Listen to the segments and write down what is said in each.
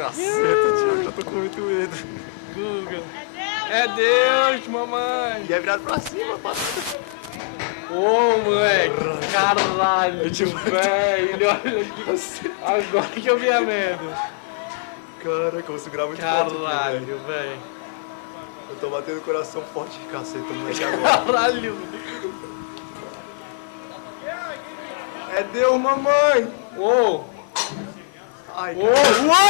Caceta, tio, eu tô com muito medo. Guga. É Deus, mamãe. E é virado pra cima, passando. Ô, moleque. Caralho, velho. Olha aqui. Agora que eu vi a merda. Caraca, eu vou segurar muito forte aqui, Caralho, velho. Eu tô batendo o coração forte, caceta, moleque, agora. Caralho. É Deus, mamãe. Ô. Ai, Ô. Uou!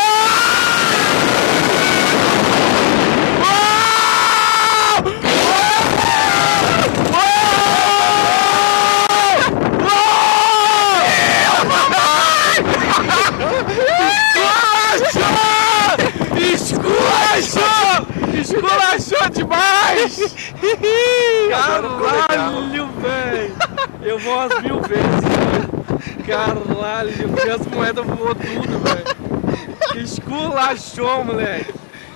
Esculachou demais! Caralho, velho! Eu vou umas 1000 vezes, velho! Caralho, minhas moedas voou tudo, velho! Esculachou, moleque!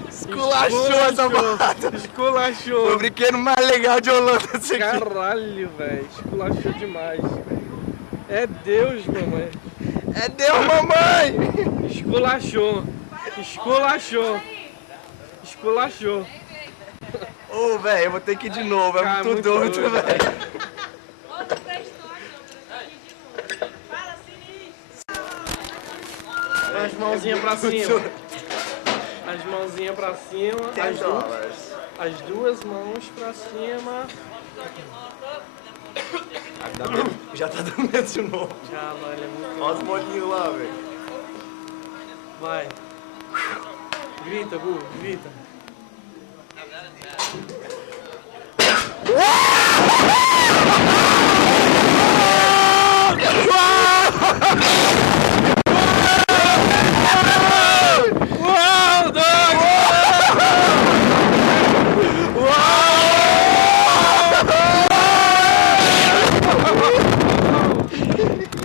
Esculachou essa barata! Esculachou! Foi o brinquedo mais legal de Holanda esse aqui. Caralho, velho! Esculachou demais! É Deus, mamãe! É Deus, mamãe! Esculachou! Esculachou! Esculachou! Ô, velho, eu vou ter que ir de novo, é Cara, muito doido, velho. As mãozinhas pra cima. As mãozinhas pra cima. As duas mãos pra cima. Já tá dando medo de novo. Caralho, é muito. Olha os molinhos lá, velho. Vai. Grita, Gu, grita.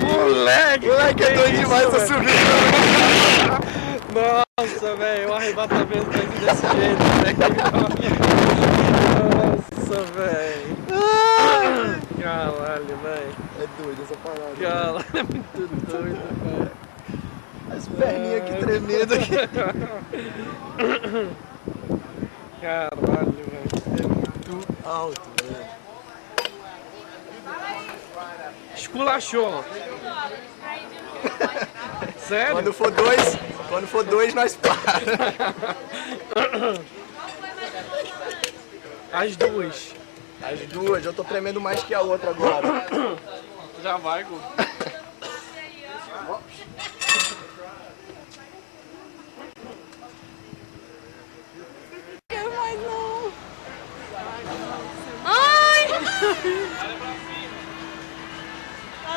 Moleque, é doido demais essa subida. Nossa, velho, o arrebatamento vai ser desse jeito, velho. Nossa, velho. Caralho, velho. É doido essa parada. Caralho, é muito doido, velho. As perninhas aqui tremendo aqui. Caralho, velho. É muito Alto, velho. esculachou. Sério? Quando for dois, nós para. As duas. As duas, eu tô tremendo mais que a outra agora. Já vai, Gu. Quero mais não. Ai!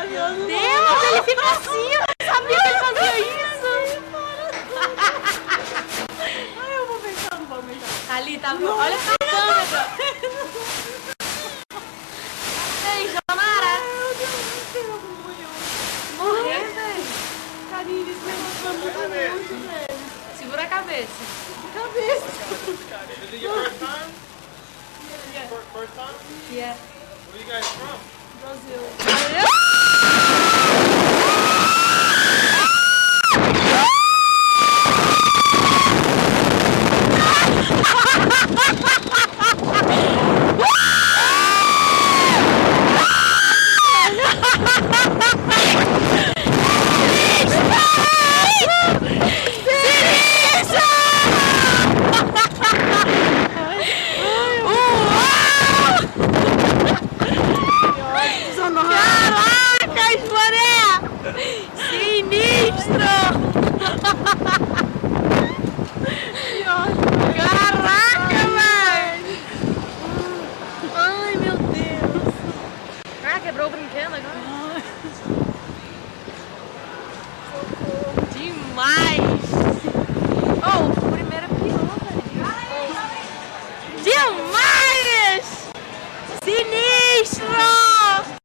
Deus, ele fica assim, eu não sabia que ele fazia isso. Ai, eu vou pensar, não vou pensar. Ali, tá bom. Olha pra câmera. Ei, Jamara. Morrer, velho. Carinho, esse negócio foi muito longe, velho. Segura a cabeça. Cabeça. Is it your first time? Yeah. First time? Yeah. Where you guys from? Brasil. Ha ha ha!